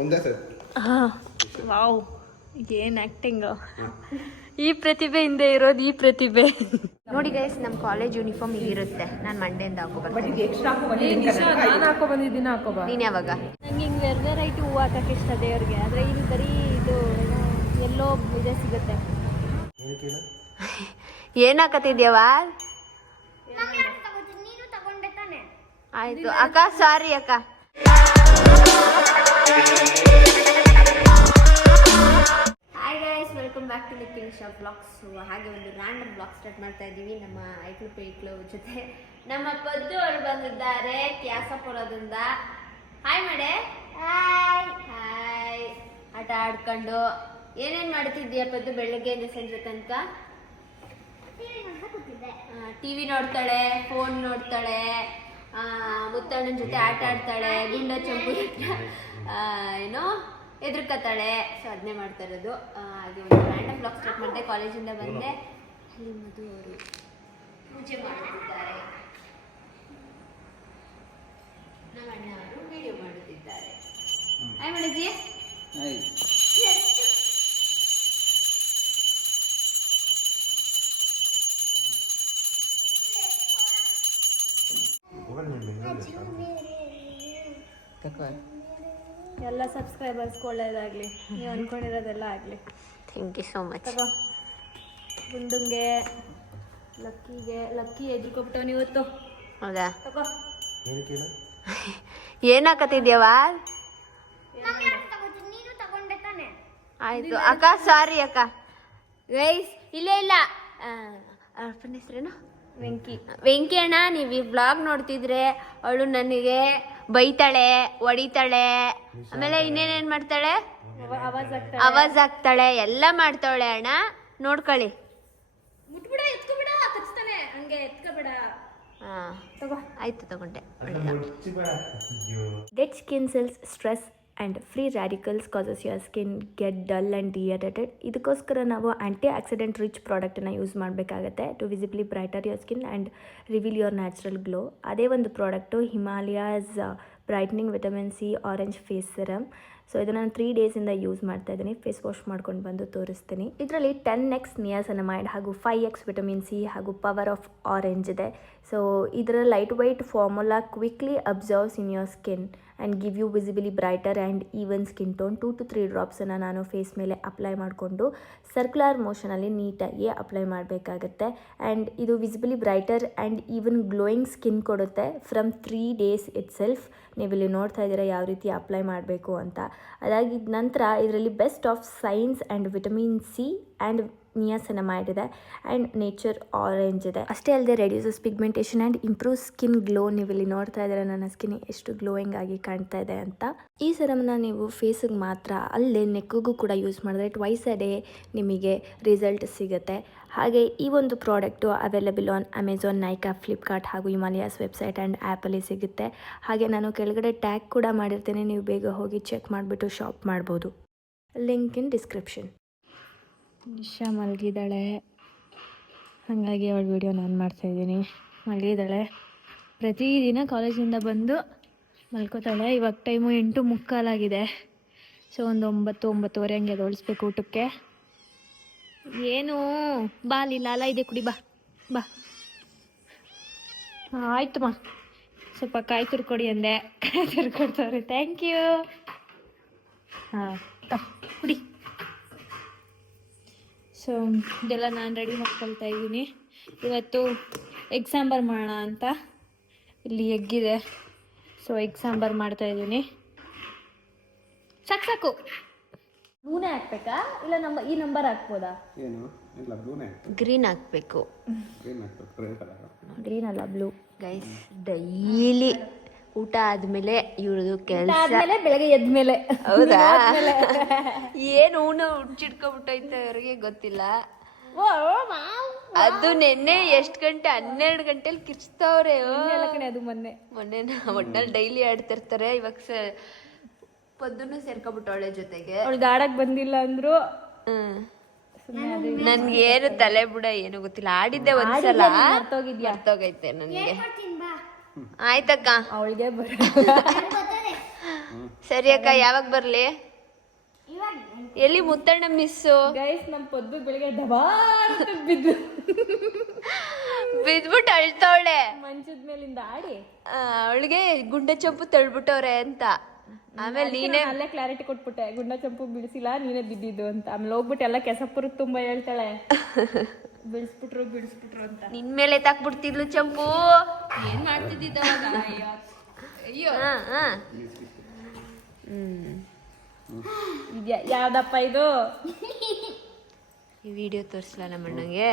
ಒಂದೇ sir. Wow, ಏನು acting. ಈ ಪ್ರತಿಭೆ ಹಿಂದೆ ಇರೋದು ಈ ಪ್ರತಿಭೆ. ನೋಡಿ ಗೈಸ್, ನಮ್ಮ ಕಾಲೇಜ್ ಯೂನಿಫಾರ್ಮ್ ಇರುತ್ತೆ. ನಾನು ಮಂಡೆಯಿಂದ ಹಾಕೋ ನೀನು ಯಾವಾಗ? ನಂಗೆ ಹಿಂಗೆ ವೆರೈಟಿ ಹೂವು ಹಾಕಕ್ಕೆ ಇಷ್ಟ ದೇವ್ರಿಗೆ. ಆದರೆ ಇಲ್ಲಿ ಬರೀ ಇದು ಎಲ್ಲೋ ಇದೆ ಸಿಗುತ್ತೆ. ಏನು ಹಾಕತ್ತಿದ್ಯವ? ಆಯ್ತು ಅಕ್ಕ, ಸಾರಿ ಅಕ್ಕ. Hi guys, welcome back to licking shop blogs. ಹಾಗೆ ಒಂದು ರ್ಯಾಂಡಮ್ ಬ್ಲಾಗ್ ಸ್ಟಾರ್ಟ್ ಮಾಡ್ತಾ ಇದ್ದೀವಿ ನಮ್ಮ ಐಕ್ಳು ಜೊತೆ. ನಮ್ಮ ಪದ್ದು ಅವರು ಬಂದಿದ್ದಾರೆ ಕ್ಯಾಸಪುರದಿಂದ. ಹಾಯ್ ಮಾಡೆ. Hi hi. ಆಟ ಆಡ್ಕೊಂಡು ಏನೇನು ಮಾಡ್ತಿದ್ದೀಯ ಪದ್ದು ಬೆಳಗ್ಗೆಯಿಂದ ಸಂಜೆ ತನಕ? ಟಿವಿ ನೋಡ್ತಾಳೆ, ಫೋನ್ ನೋಡ್ತಾಳೆ, ಮುತ್ತಣ್ಣನ ಜೊತೆ ಆಟ ಆಡ್ತಾಳೆ, ಗುಂಡ ಚಂಪು ಏನೋ ಎದುರ್ಕತ್ತಾಳೆ. ಸೊ ಅದನ್ನೇ ಮಾಡ್ತಾ ಇರೋದು. ಹಾಗೆ ಒಂದು ರ್ಯಾಂಡಮ್ ಬ್ಲಾಗ್ ಸ್ಟಾರ್ಟ್ ಮಾಡಿದೆ. ಕಾಲೇಜಿಂದ ಬಂದೆ. ಅಲ್ಲಿ ಮಧು ಅವರು ಪೂಜೆ ಮಾಡುತ್ತಿದ್ದಾರೆ, ನಮ್ಮ ಅಣ್ಣ ಅವರು ವಿಡಿಯೋ ಮಾಡುತ್ತಿದ್ದಾರೆ. ಹಾಯ್ ಮಣಜಿ. ಎಲ್ಲ ಸಬ್ಸ್ಕ್ರೈಬರ್ಸ್ಗೆ ಒಳ್ಳೇದಾಗಲಿ, ನೀವು ಅಂದ್ಕೊಂಡಿರೋದೆಲ್ಲ ಆಗಲಿ. Thank you so much. ತಗೋ ಗುಂಡುಂಗೆ, ಲಕ್ಕಿ ಎದ್ರುಕೊಬಿಟ್ಟವನು ಇವತ್ತು. ಹೌದಾ? ತಗೋ. ಏನು ಹಾಕತ್ತಿದ್ಯವ? ಆಯ್ತು ಅಕ್ಕ, ಸಾರಿ ಅಕ್ಕ. ಗೈಸ್ ಇಲ್ಲ ಅಪ್ಪನ ಹೆಸರೇನು? ವೆಂಕಿ ಅಣ್ಣ. ನೀವು ಈ ಬ್ಲಾಗ್ ನೋಡ್ತಿದ್ರೆ ಅವಳು ನನಗೆ ಬೈತಾಳೆ, ಹೊಡಿತಾಳೆ, ಆಮೇಲೆ ಇನ್ನೇನೇನು ಮಾಡ್ತಾಳೆ, ಆವಾಜ್ ಹಾಕ್ತಾಳೆ, ಎಲ್ಲ ಮಾಡ್ತಾಳೆ ಅಣ್ಣ. ನೋಡ್ಕೊಳ್ಳಿ. ತಗೋ. ಆಯ್ತು, ತಗೊಂಡೆ. Dead skin cells stress and free radicals causes your skin get dull and dehydrated. ಇದಕ್ಕೋಸ್ಕರ ನಾವು ಆ್ಯಂಟಿ ಆಕ್ಸಿಡೆಂಟ್ ರಿಚ್ ಪ್ರಾಡಕ್ಟನ್ನು ಯೂಸ್ ಮಾಡಬೇಕಾಗತ್ತೆ to visibly brighter your skin and reveal your natural glow. ಅದೇ ಒಂದು product Himalaya's brightening vitamin C orange face serum. So ಇದನ್ನು ನಾನು 3 ಡೇಸಿಂದ use ಮಾಡ್ತಾ ಇದ್ದೀನಿ. ಫೇಸ್ ವಾಶ್ ಮಾಡ್ಕೊಂಡು ಬಂದು ತೋರಿಸ್ತೀನಿ. ಇದರಲ್ಲಿ 10x ನಿಯಾಸಿನಮೈಡ್ ಹಾಗೂ 5x ವಿಟಮಿನ್ ಸಿ ಹಾಗೂ ಪವರ್ ಆಫ್ ಆರೆಂಜ್ ಇದೆ. ಸೊ ಇದರ light white formula quickly absorbs in your skin and give you visibly brighter and even skin tone. 2 to 3 ಡ್ರಾಪ್ಸನ್ನು ನಾನು ಫೇಸ್ ಮೇಲೆ ಅಪ್ಲೈ ಮಾಡಿಕೊಂಡು ಸರ್ಕ್ಯುಲರ್ ಮೋಷನಲ್ಲಿ ನೀಟಾಗಿ ಅಪ್ಲೈ ಮಾಡಬೇಕಾಗತ್ತೆ. ಆ್ಯಂಡ್ ಇದು ವಿಸಿಬಲಿ brighter and even glowing skin ಕೊಡುತ್ತೆ ಫ್ರಮ್ 3 days ಇಟ್ ಸೆಲ್ಫ್. ನೀವಿಲ್ಲಿ ನೋಡ್ತಾ ಇದ್ದೀರಾ ಯಾವ ರೀತಿ ಅಪ್ಲೈ ಮಾಡಬೇಕು ಅಂತ. ಅದಾಗಿದ್ದ ನಂತರ ಇದರಲ್ಲಿ best of science and vitamin C and niacinamide ಇದೆ ಆ್ಯಂಡ್ ನೇಚರ್ ಆರೆಂಜ್ ಇದೆ. ಅಷ್ಟೇ ಅಲ್ಲದೆ reduces pigmentation and improve skin glow. ನೀವಿಲ್ಲಿ ನೋಡ್ತಾ ಇದ್ದೀರಾ ನನ್ನ ಸ್ಕಿನ್ ಎಷ್ಟು ಗ್ಲೋಯಿಂಗ್ ಆಗಿ ಕಾಣ್ತಾ ಇದೆ ಅಂತ. ಈ ಸರಮ್ನ ನೀವು ಫೇಸಿಗೆ ಮಾತ್ರ ಅಲ್ಲೇ ನೆಕ್ಕಿಗೂ ಕೂಡ ಯೂಸ್ ಮಾಡಿದ್ರೆ ಟ್ವೈಸ್ ಅ ಡೇ ನಿಮಗೆ ರಿಸಲ್ಟ್ ಸಿಗುತ್ತೆ. ಹಾಗೆ ಈ ಒಂದು product available on Amazon, Nykaa, Flipkart ಹಾಗೂ ಹಿಮಾಲಯಾಸ್ ವೆಬ್ಸೈಟ್ ಆ್ಯಂಡ್ ಆ್ಯಪಲ್ಲಿ ಸಿಗುತ್ತೆ. ಹಾಗೆ ನಾನು ಕೆಳಗಡೆ ಟ್ಯಾಗ್ ಕೂಡ ಮಾಡಿರ್ತೇನೆ, ನೀವು ಬೇಗ ಹೋಗಿ ಚೆಕ್ ಮಾಡಿಬಿಟ್ಟು ಶಾಪ್ ಮಾಡ್ಬೋದು. Link in description. ನಿಶಾ ಮಲಗಿದ್ದಾಳೆ, ಹಾಗಾಗಿ ಅವಳ ವಿಡಿಯೋ ನಾನು ಮಾಡ್ತಾಯಿದ್ದೀನಿ. ಮಲಗಿದ್ದಾಳೆ. ಪ್ರತಿದಿನ ಕಾಲೇಜಿಂದ ಬಂದು ಮಲ್ಕೋತಾಳೆ. ಇವಾಗ ಟೈಮು 8:45 ಸೊ ಒಂದು 9-9:30 ಹಂಗೆ ಎದೊಳಿಸ್ಬೇಕು ಊಟಕ್ಕೆ. ಏನು ಬಾ, ಲಾಲ ಇದೆ ಕುಡಿ, ಬಾ ಬಾ. ಆಯ್ತಮ್ಮ, ಸ್ವಲ್ಪ ಕಾಯಿ ತುರ್ಕೊಡಿ ಅಂದೆ, ಕಾಯಿ ತುರ್ಕೊಡ್ತವ್ರೆ. Thank you. ಹಾಂ ಕುಡಿ. ಸೊ ಇದೆಲ್ಲ ನಾನು ರೆಡಿ ಮಾಡ್ಕೊಳ್ತಾ ಇದ್ದೀನಿ. ಇವತ್ತು ಎಗ್ ಸಾಂಬಾರು ಮಾಡೋಣ ಅಂತ. ಇಲ್ಲಿ ಎಗ್ಗಿದೆ, ಸೊ ಎಗ್ ಸಾಂಬಾರು ಮಾಡ್ತಾಯಿದ್ದೀನಿ. ಸಾಕು. ಬ್ಲೂನೇ ಹಾಕ್ಬೇಕಾ ಇಲ್ಲ ಈ ನಂಬರ್ ಹಾಕ್ಬೋದಾ? ಗ್ರೀನ್ ಹಾಕ್ಬೇಕು. ಗ್ರೀನ್ ಅಲ್ಲ, ಬ್ಲೂ. ಗೈಸ್, ಡೈಲಿ ಊಟ ಆದ್ಮೇಲೆ ಇವ್ರದ್ದು ಕೆಲಸ ಬೆಳಗ್ಗೆ ಎದ್ಮೇಲೆ. ಹೌದಾ? ಏನು ಊನ ಹುಡ್ಚಿಡ್ಕೊಬಿಟ್ಟೈತೆ ಅವ್ರಿಗೆ ಗೊತ್ತಿಲ್ಲ. ಅದು ನೆನ್ನೆ ಎಷ್ಟು ಗಂಟೆ? 12 ಗಂಟೆಲಿ ಕಿರ್ಚ್ತಾವ್ರೆ. ಅದು ಮೊನ್ನೆ ಒಟ್ಟಲ್ಲಿ ಡೈಲಿ ಆಡ್ತಿರ್ತಾರೆ. ಇವಾಗ ಪದ್ದನ್ನು ಸೇರ್ಕೊಬಿಟ್ಟವಳೆ ಜೊತೆಗೆ. ಅವಳಿಗೆ ಆಡಕ್ ಬಂದಿಲ್ಲ ಅಂದ್ರು. ನನ್ಗೆ ಏನು ತಲೆ ಬುಡ ಏನು ಗೊತ್ತಿಲ್ಲ. ಆಡಿದ್ದೆ ಒಂದ್ಸಲ, ಮರ್ತೋಗೈತೆ ನನ್ಗೆ. ಆಯ್ತಕ್ಕ, ಅವಳಿಗೆ ಸರಿ ಅಕ್ಕ, ಯಾವಾಗ ಬರ್ಲಿ? ಎಲ್ಲಿ ಮುತ್ತಣ್ಣ ಮಿಸ್ಸು? ಗೈಸ್ ನಮ್ಮ ಪೊದ್ದು ಬೆಳಿಗ್ಗೆ ದಬಾರ್ ಬಿದ್ದು ಬಿದ್ಬಿಟ್ಟು ಅಳ್ತವಳೆ. ಮಂಚದ ಮೇಲಿಂದ ಆಡಿ ಅವಳಿಗೆ ಗುಂಡೆ ಚಂಪು ತಳ್ಬಿಟ್ಟವ್ರೆ ಅಂತ. ಆಮೇಲೆ ನೀನೇ ಅಲ್ಲೇ ಕ್ಲಾರಿಟಿ ಕೊಟ್ಬಿಟ್ಟೆ, ಗುಂಡ ಚಂಪು ಬಿಡಿಸಿಲ್ಲ ನೀನೇ ಬಿದ್ದಿದ್ದು ಅಂತ. ಆಮೇಲೆ ಹೋಗ್ಬಿಟ್ಟು ಎಲ್ಲ ಕೆಸಪುರಕ್ಕೆ ತುಂಬಾ ಹೇಳ್ತಾಳೆ, ಬಿಡಿಸ್ಬಿಟ್ರು ಅಂತ. ನಿನ್ ಮೇಲೆ ತಾಕ್ಬಿಡ್ತಿದ್ಲು ಚಂಪು. ಏನ್ ಮಾಡ್ತಿದ್ದ ಅಯ್ಯೋ. ಇದ್ಯಾ ಯಾವ್ದಪ್ಪ ಇದು? ಈ ವಿಡಿಯೋ ತೋರಿಸ್ಲಾ ನಮ್ಮ ಅಣ್ಣಂಗೆ?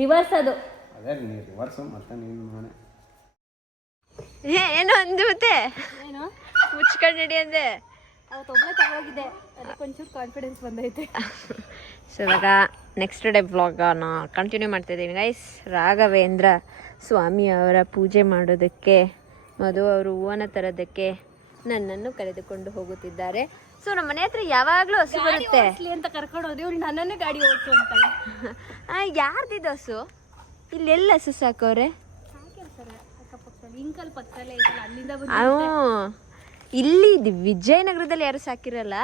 ರಿವರ್ಸ್ ಅದು. ಏನು ಅಂದು ಮತ್ತೆ ಮುಚ್ಕೊಂಡು ನಡಿ ಅಂದೆ. ಅವತ್ತೊಬ್ಬಳೆ ತಗೋಗಿದೆ, ಅದಕ್ಕೊಂಚೂರು ಕಾನ್ಫಿಡೆನ್ಸ್ ಬಂದೈತೆ. ಸೊ ಇವಾಗ ನೆಕ್ಸ್ಟ್ ಡೇ ವ್ಲಾಗನ ಕಂಟಿನ್ಯೂ ಮಾಡ್ತಾಯಿದ್ದೀನಿ ಗೈಸ್. ರಾಘವೇಂದ್ರ ಸ್ವಾಮಿ ಅವರ ಪೂಜೆ ಮಾಡೋದಕ್ಕೆ, ಮಧು ಅವರು ಹೂವನ ತರೋದಕ್ಕೆ ನನ್ನನ್ನು ಕರೆದುಕೊಂಡು ಹೋಗುತ್ತಿದ್ದಾರೆ. ಸೊ ನಮ್ಮ ಮನೆ ಹತ್ರ ಯಾವಾಗಲೂ ಹಸು ಬರುತ್ತೆ ಅಂತ ಕರ್ಕೊಂಡು ಹೋದ್ರೆ ಇವ್ರು ನನ್ನನ್ನೇ ಗಾಡಿ ಓಡಿಸು ಅಂತಾಳೆ. ಯಾರ್ದಿದ್ದು ಹಸು? ಇಲ್ಲೆಲ್ಲ ಹಸು ಸಾಕವ್ರೆ? ಇಂಕಲ್ ಪಕ್ಕದಲ್ಲೇ ಐತಲ್ಲ, ಅಲ್ಲಿಂದ ಇಲ್ಲಿ ವಿಜಯನಗರದಲ್ಲಿ ಯಾರು ಸಾಕಿರಲ್ಲ,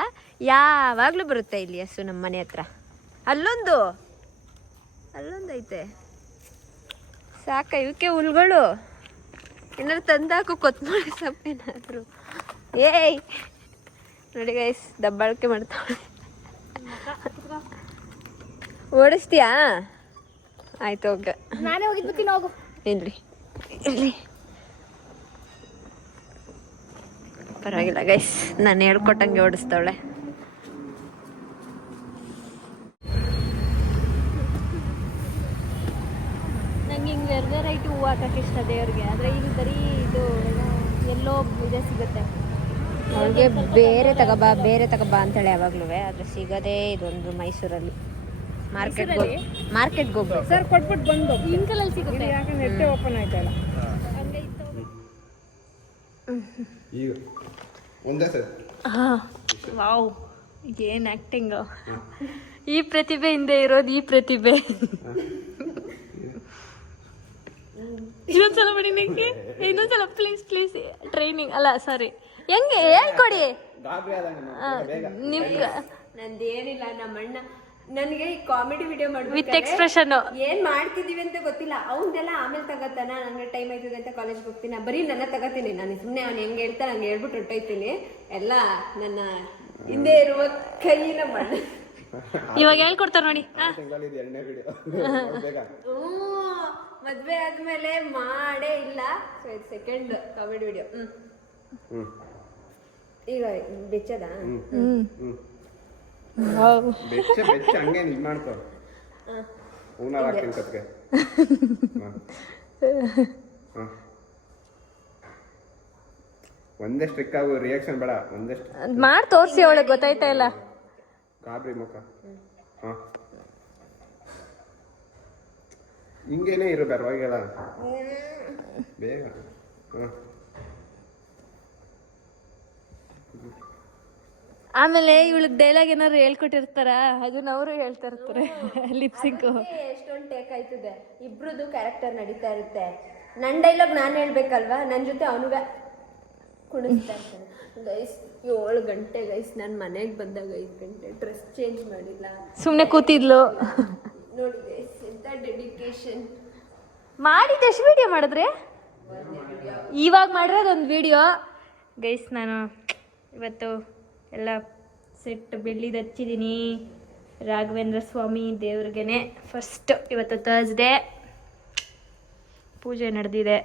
ಯಾವಾಗಲೂ ಬರುತ್ತೆ ಇಲ್ಲಿ ಹಸು ನಮ್ಮ ಮನೆ ಹತ್ರ. ಅಲ್ಲೊಂದು ಐತೆ ಸಾಕ. ಇವಕ್ಕೆ ಹುಲ್ಗಳು ಏನಾದ್ರು ತಂದಾಕು, ಕೊತ್ತಂಬರಿ ಸೊಪ್ಪೇನಾದ್ರು. ಏಯ್ ನೋಡಿ ಗೈಸ್, ದಬ್ಬಾಳಿಕೆ ಮಾಡ್ತಾಳೆ. ಓಡಿಸ್ತೀಯಾ? ಆಯ್ತು ಹೋಗ. ನಾನೇ ಹೋಗಿದ್ದು ಹೋಗು. ಇರ್ಲಿ ಪರವಾಗಿಲ್ಲ ಗೈಸ್, ನಾನು ಹೇಳ್ಕೊಟ್ಟಂಗೆ ಓಡಿಸ್ತಾವಳೆ. ನಂಗೆ ಹಿಂಗೆ ವೆರೈಟಿ ಹೂವು ಹಾಕಕ್ಕೆ ಇಷ್ಟ ದೇವ್ರಿಗೆ. ಆದರೆ ಇಲ್ಲಿ ಬರೀ ಇದು ಎಲ್ಲೋ ಇದೆ ಸಿಗುತ್ತೆ. ಅವ್ಳಿಗೆ ಬೇರೆ ತಗೋಬಾ ಅಂತೇಳಿ ಯಾವಾಗ್ಲೂ. ಆದರೆ ಸಿಗೋದೇ ಇದೊಂದು ಮೈಸೂರಲ್ಲಿ. ಮಾರ್ಕೆಟ್ಗೆ ಹೋಗ್ಬೇಕು ಸರ್, ಕೊಟ್ಬಿಟ್ಟು ಬಂದು ಇಂಕಲಲ್ಲಿ ಸಿಗುತ್ತೆ. ನೆಟ್ಟೆ ಓಪನ್ ಆಯ್ತಲ್ಲ ಈಗ ಒಂದೇ ಸರ್. ವಾವ್, ಏನು ಆ್ಯಕ್ಟಿಂಗ್! ಈ ಪ್ರತಿಭೆ ಹಿಂದೆ ಇರೋದು ಈ ಪ್ರತಿಭೆ. ಇನ್ನೊಂದ್ಸಲ ಮಾಡಿ ನನಗೆ, ಇನ್ನೊಂದ್ಸಲ ಪ್ಲೀಸ್ ಟ್ರೈನಿಂಗ್ ಅಲ್ಲ, ಸಾರಿ, ಹೆಂಗೆ ಹೇಳ್ಕೊಡಿ. ನಂದೇನಿಲ್ಲ, ನಮ್ಮಣ್ಣ ನನಗೆ ಈ ಕಾಮಿಡಿ ವಿಡಿಯೋ ಮಾಡಿ ವಿತ್ ಎಕ್ಸ್ಪ್ರೆಷನ್ ಏನ್ ಮಾಡ್ತಿದೀವಿ ಅಂತ ಗೊತ್ತಿಲ್ಲ. ಅವನ್ನೆಲ್ಲ ಆಮೇಲೆ ತಗೋತಾನ, ನಂಗೆ ಟೈಮ್ ಆಯ್ತದೆ ಅಂತ ಕಾಲೇಜ್ಗೆ ಹೋಗ್ತೀನಿ. ಬರೀ ನನ್ನ ತಗೋತೀನಿ ನಾನು. ಸುಮ್ಮನೆ ಅವ್ನು ಹೆಂಗೆ ಹೇಳ್ತಾನೆ ಹಂಗೆ ಹೇಳ್ಬಿಟ್ಟು ಹೊಟ್ಟೋಯ್ತೀನಿ. ಎಲ್ಲ ನನ್ನ ಹಿಂದೆ ಇರುವ ಕೈಯಿನ ಮಣ್ಣು. ಇವಾಗ ಹೇಳ್ಕೊಡ್ತಾರ ನೋಡಿ. ಮದ್ವೆ ಆದ್ಮೇಲೆ ಮಾಡೇ ಇಲ್ಲ. Second comedy video. ಈಗ ಬೆಚ್ಚದ ಬೆಚ್ಚ ಹಂಗೆ ಇದು ಮಾಡ್ಕೋ. ಹೂನಾರ ಹಾಕ್ತೀನಿ ಕತ್ಗೆ. ಒಂದೇ ಸ್ಟ್ರಿಕ್ ಆಗು, ರಿಯಾಕ್ಷನ್ ಬೇಡ. ಒಂದೇ ಮಾಡಿ ತೋರಿಸಿ, ಅವಳಿಗೆ ಗೊತ್ತಾಯ್ತಾ ಇಲ್ಲ. ಗಾಬರಿ ಮುಖ. ಹಿಂಗೇನೆ ಇರು, ಪರವಾಗಿಲ್ಲ ಬೇಗ. ಆಮೇಲೆ ಇವಳಿಗೆ ಡೈಲಾಗ್ ಏನಾದ್ರು ಹೇಳ್ಕೊಟ್ಟಿರ್ತಾರ, ಅದನ್ನ ಅವರು ಹೇಳ್ತಾ ಇರ್ತಾರೆ. ಲಿಪ್ಸಿಂಕ್ ಎಷ್ಟೊಂದು ಟೇಕ್ ಆಯ್ತದೆ. ಇಬ್ರದ್ದು ಕ್ಯಾರೆಕ್ಟರ್ ನಡೀತಾ ಇರುತ್ತೆ. ನನ್ನ ಡೈಲಾಗ್ ನಾನು ಹೇಳ್ಬೇಕಲ್ವಾ, ನನ್ನ ಜೊತೆ ಅವನಿಗೆ ಕುಣಿಸ್ತಾ ಇರ್ತಾನೆ. ಗೈಸ್ 7 ಗಂಟೆ ಗೈಸ್, ನಾನು ಮನೆಗೆ ಬಂದಾಗ 5 ಗಂಟೆ. ಡ್ರೆಸ್ ಚೇಂಜ್ ಮಾಡಿಲ್ಲ, ಸುಮ್ಮನೆ ಕೂತಿದ್ಲು. ನೋಡಿ ಗೈಸ್, ಎಂತ ಡೆಡಿಕೇಶನ್. ಮಾಡಿದ್ದು ಎಷ್ಟು ವಿಡಿಯೋ ಮಾಡಿದ್ರೆ? ಇವಾಗ ಮಾಡಿರೋದೊಂದು ವಿಡಿಯೋ ಗೈಸ್. ನಾನು ಇವತ್ತು ಎಲ್ಲ ಸೆಟ್ ಬೆಳ್ಳಿದು ಹಚ್ಚಿದ್ದೀನಿ. ರಾಘವೇಂದ್ರ ಸ್ವಾಮಿ ದೇವ್ರಿಗೇನೆ ಫಸ್ಟ್. ಇವತ್ತು ಥರ್ಸ್ಡೇ ಪೂಜೆ ನಡೆದಿದೆ.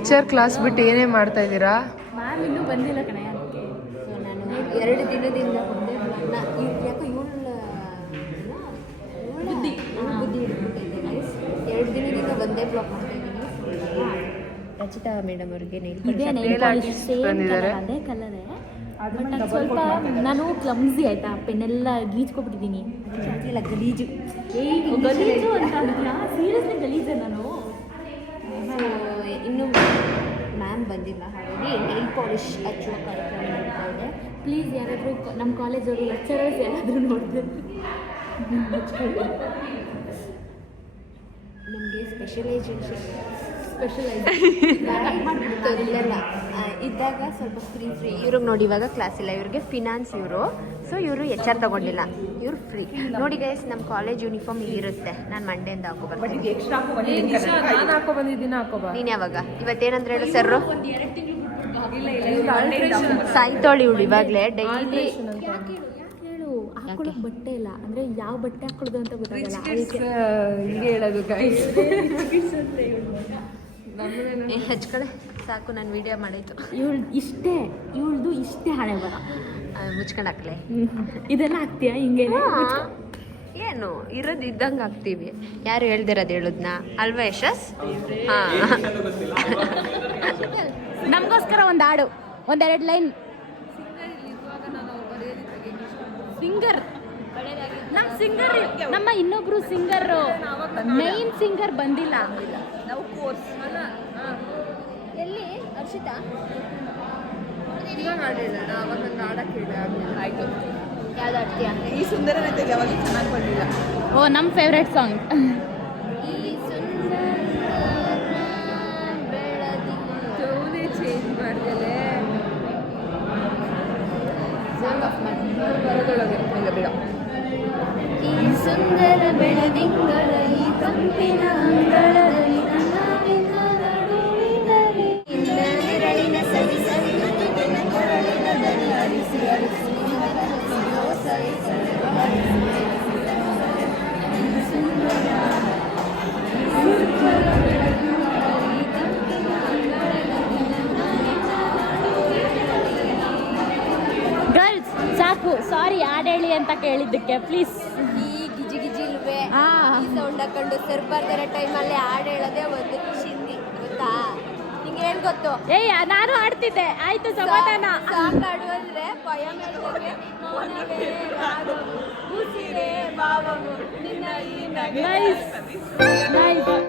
HR ಕ್ಲಾಸ್ ಬಿಟ್ಟು ಏನೇ ಮಾಡ್ತಾ ಇದ್ದೀರಾ? ಮ್ಯಾಮ್ ಇನ್ನೂ ಬಂದಿಲ್ಲ ಕಣೆ. ನಾನು 2 ದಿನದಿಂದ ಬಂದೆ. ಯಾಕೋ ಬುದ್ಧಿ ಹಿಡ್ಬಿಟ್ಟೈತೆ ಗೈಸ್. 2 ದಿನದಿಂದ ಒಂದೇ ಬ್ಲಾಕ್ ಮಾಡ್ತಾ ಇದ್ದೀನಿ. ರಚಿತಾ ಮೇಡಮ್ ಅವ್ರಿಗೆ ಅದೇ ಕಲರೇ, ಬಟ್ ಅದು ಸ್ವಲ್ಪ ನಾನು ಕ್ಲಮ್ಸಿ ಆಯ್ತಾ, ಪೆನ್ನೆಲ್ಲ ಗೀಚ್ಕೊಬಿಟ್ಟಿದ್ದೀನಿ. ಇಲ್ಲ ಗಲೀಜು ಗಲೀಜು ಅಂತ ಸೀರಿಯಸ್ಲಿ ಗಲೀಜೆ ನಾನು. ಇನ್ನು ಮ್ಯಾಮ್ ಬಂದಿಲ್ಲ, ಹಾಗಾಗಿ ನೈಲ್ ಪಾಲಿಶ್ ಹಚ್ಚುವ ಕಾರ್ಯಕ್ರಮ ನಡೀತಾ ಇದೆ. ಪ್ಲೀಸ್ ಯಾರಾದರೂ ನಮ್ಮ ಕಾಲೇಜವರು ಲೆಕ್ಚರರ್ಸ್ ಯಾರಾದರೂ ನೋಡಿದ್ರೆ ನಮಗೆ ಸ್ಪೆಷಲೈಸೇಷನ್ ಇಲ್ಲ ಇದ್ದಾಗ ಸ್ವಲ್ಪ ಫ್ರೀ ಇವ್ರಿಗೆ ನೋಡಿ ಇವಾಗ ಕ್ಲಾಸ್ ಇಲ್ಲ, ಇವ್ರಿಗೆ ಫಿನಾನ್ಸ್ ಇವರು, ಸೊ ಇವರು ಎಚ್ ಆರ್ ತಗೊಂಡಿಲ್ಲ, ಇವ್ರು ಫ್ರೀ. ನೋಡಿ ಗೈಸ್, ನಮ್ಮ ಕಾಲೇಜ್ ಯೂನಿಫಾರ್ಮ್ ಇರುತ್ತೆ, ನಾನು ಮಂಡೆಯಿಂದ ಹಾಕೋಬರ್ತೀನಿ. ನೀನು ಯಾವಾಗ ಇವತ್ತೇನಂದ್ರೆ ಹೇಳು ಸರ್ರು, ಸಾಯ್ತೋಳಿ ಇವಳು ಇವಾಗಲೇ ಡೈಲಿ ಹಾಕೊಳ್ಳೋಕೆ ಬಟ್ಟೆ ಇಲ್ಲ ಅಂದ್ರೆ ಯಾವ ಬಟ್ಟೆ ಹಾಕೊಳ್ಳೋದು ಅಂತ ಗೊತ್ತಾಗಲ್ಲ. ಹಿಂಗೆ ಹೇಳೋದು ಗೈಸ್. ಹಚ್ಕಡೆ ಸಾಕು, ನಾನು ವಿಡಿಯೋ ಮಾಡಾಯ್ತು. ಇವಳ್ದು ಇಷ್ಟೇ ಹಣೆ ಬರ. ಮುಚ್ಕೊಂಡು ಹಾಕ್ಲೆ, ಇದೆಲ್ಲ ಹಾಕ್ತೀಯಾ ಹಿಂಗೆ? ಏನು ಇರೋದು ಇದ್ದಂಗೆ ಹಾಕ್ತೀವಿ. ಯಾರು ಹೇಳ್ದಿರೋದು ಹೇಳುದ್ನ ಅಲ್ವಾ ಯಶಸ್? ಹಾಂ, ನಮಗೋಸ್ಕರ ಒಂದು ಹಾಡು, ಒಂದೆರಡು ಲೈನ್. ಸಿಂಗರ್ ನಮ್ಮ ಸಿಂಗರ್, ನಮ್ಮ ಇನ್ನೊಬ್ರು ಸಿಂಗರ್, ಮೈನ್ ಸಿಂಗರ್ ಬಂದಿಲ್ಲ. ನಾವು ಕೋರ್ಸ್ ಎಲ್ಲಿ ಹರ್ಷಿತಾ ಇವಾಗ ಹಾಡಿಲ್ಲ, ಅವಾಗ ನಂಗೆ ಆಡಕ್ಕೆ ಹೇಳಿ ಆಗಲಿಲ್ಲ. ಆಯಿತು, ಯಾವ್ದು ಆಡ್ತೀಯ? ಈ ಸುಂದರತೆ ಯಾವಾಗ ಚೆನ್ನಾಗಿ ಬಂದಿಲ್ಲ. ಓ, ನಮ್ಮ ಫೇವ್ರೆಟ್ ಸಾಂಗ್. ಟೋನೇ ಚೇಂಜ್ ಮಾಡ್ದಲೆ ಬರೋದೊಳಗೆ ಈಗ ಬೇಡ. ಈ ಸುಂದರ ಬೆಳದಿಂಗಳ ಈ ಕಂಪಿನ ಅಂಗಳದಲ್ಲಿ ನನ್ನ ನಡುವಿನಲ್ಲಿ ನಿನ್ನ ನೆರಳಿನ ಸವಿ ಸವಿ ನಿನ್ನ ಕೊರಳಿನ ದನಿ ಅರಿಸಿ ಅರಿಸಿ ಗರ್ಲ್ಸ್ ಸಾಕು, ಸಾರಿ ಹಾಡೇಳಿ ಅಂತ ಕೇಳಿದ್ದಕ್ಕೆ ಪ್ಲೀಸ್. ಈ ಗಿಜಿ ಗಿಜಿ ಇಲ್ವೇ ಈ ಸೌಂಡ್ ಹಾಕೊಂಡು ಸರ್ ಬರ್ದಿರೋ ಟೈಮಲ್ಲಿ ಹಾಡು ಹೇಳೋದೇ ಒಂದು ಚಿಂದಿ ಗೊತ್ತಾ? ನಿಂಗೆ ಏನ್ ಗೊತ್ತು? ಏಯ್, ನಾನು ಆಡ್ತಿದ್ದೆ. ಆಯ್ತು, ಸಮಾಧಾನ. ಸಾಂಗ್ ಹಾಡು ಅಂದ್ರೆ ಪಯಂ ಹೇಳ್ದಂಗೆ ಒನವೇ ರಾಗವು, ಉಸಿರೇ ಭಾವವು, ನಿನ್ನ ಈ ನಗೆ ನೈಸ್ ನೈಸ್.